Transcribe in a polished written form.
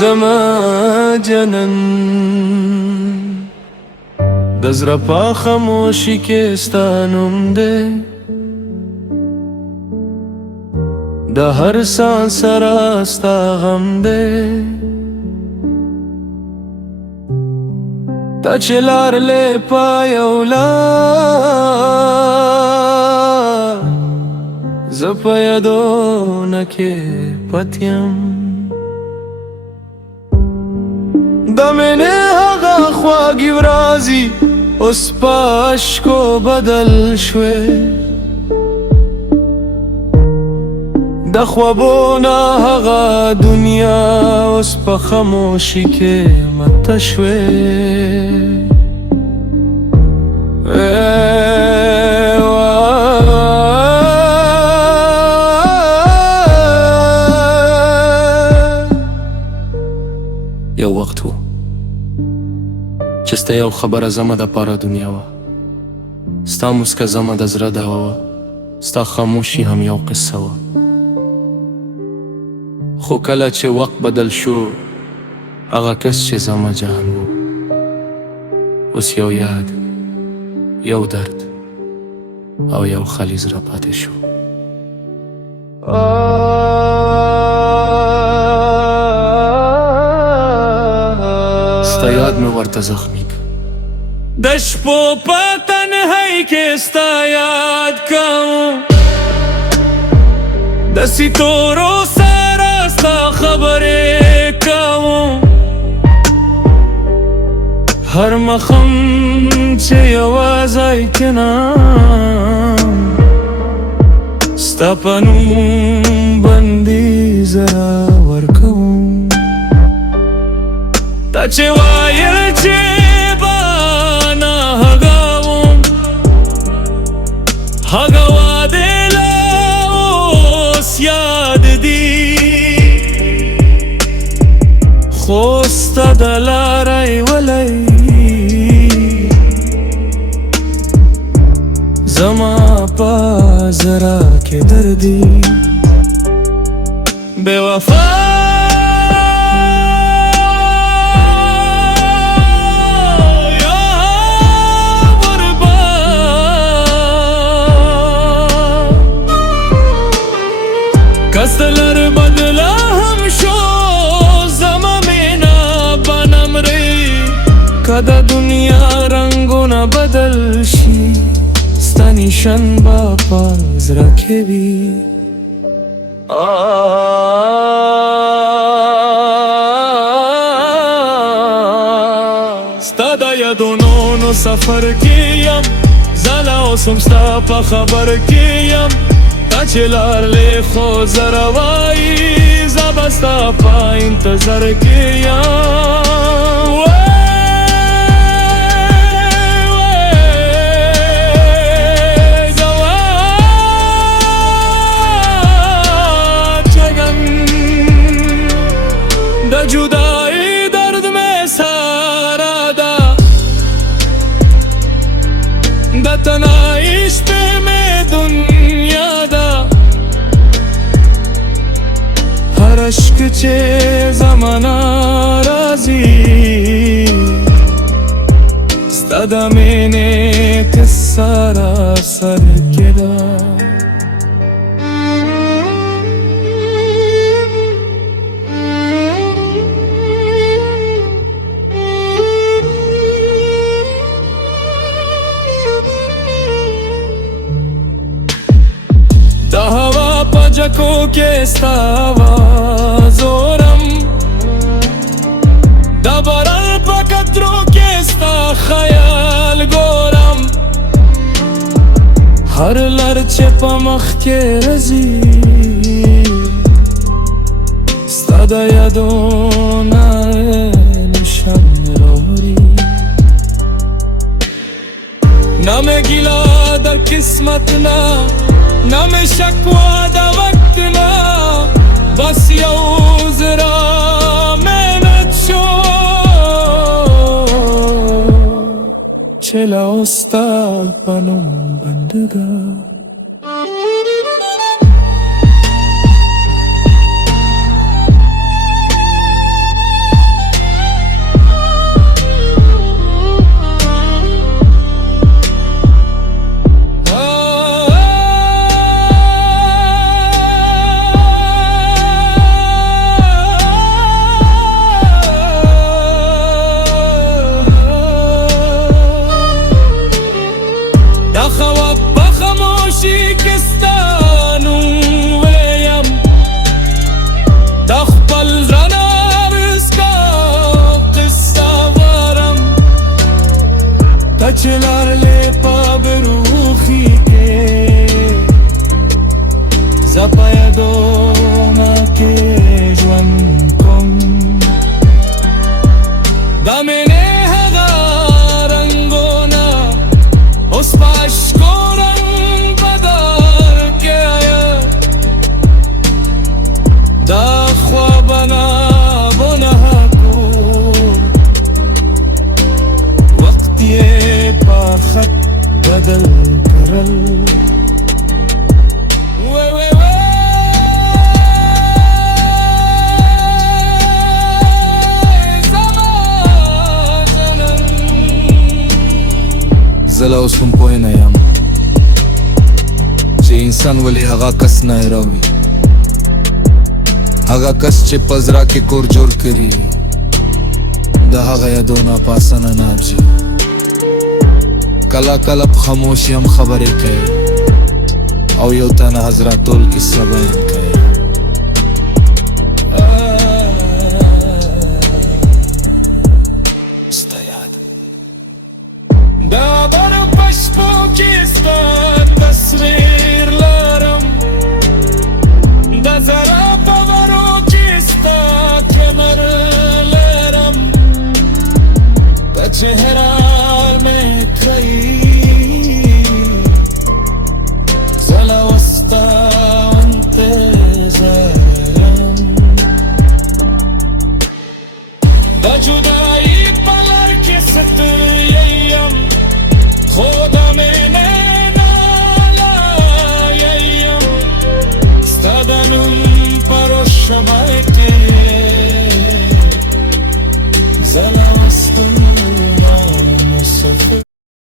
زما جنن د زړه په خاموشي کې ستا نوم دی د هر سانس سره ستا غم دی تا چې لارلې په یو لار زه په یادونه کې پټ یم د مینې هغه خواږې ورځې اوس په اشکو بدل شوې د خوابونه هغه دنیا اوس په خاموشي کې ماته شوې یو وخت و چې ستا یو خبره زما د پاره دنیا وه ستا مسکه زما د زړه دوا وه ستا خاموشي هم یو قصه وه خو کله چې وخت بدل شو هغه کس چې زما جهان و اوس یو یاد یو درد او یو خالی زړه پاتې شو ستا یاد مې ورته زخمی د شپو په تنهایی کې ستا یاد کوم د ستورو سره ستا خبرې کوم هر مخم چې یوازې کنام ستا په نوم باندې زړه ورکوم تا چې وایل چې به نه هغوم هغه وعدې لا اوس یاد دي خو ستا د لارې ولی زما په زړه کې دردي بے وفا کستلر بدلا هم شو زما مینا بنمری کدا دنیا رنگونه بدل شي ستا نشان با په زړه کې وي ستا د یادونو نو سفر کې یم زه لا اوس هم ستا په خبر کې یم تا چې لارلې خو زه روایي زه به ستا په انتظار کې یم د جدایی درد میں سارا دا د تنهایی شپې میں دنیا دا هر عشق چې زمانه راځي ستا د مینې قصه را سر کې ده جکو کې ستا آواز اورم د باران په قطرو کې ستا خیال ګورم هر لر چې په مخ کې راځي ستا د یادونه نشان راوړي نه مې ګیله در قسمت نه نه مې شکوا د وخت نه بس یو زړه محنت شو چې لا اوس ستا په نوم بندګه اوس هم پوه نه یم چې انسان ولې هغه کس نه هېروي، هغه کس چې په زړه کې کور جوړ کړي د هغه یادونه په اسانه نه ابجي. کله کله په خاموشي هم خبرې کوي او یو تنه حضرت ټول کیسه بیان کوي. ستا یاد دا بر پشپو کې ستا تصویر لرم، د زړه په ورو کې ستا کمر لرم، د چهره مې کړی زله وستا انتظارم، د جدایي په لار کې ستړی یم خو د مینې نه لالی یم، ستا د نوم په روشمه کې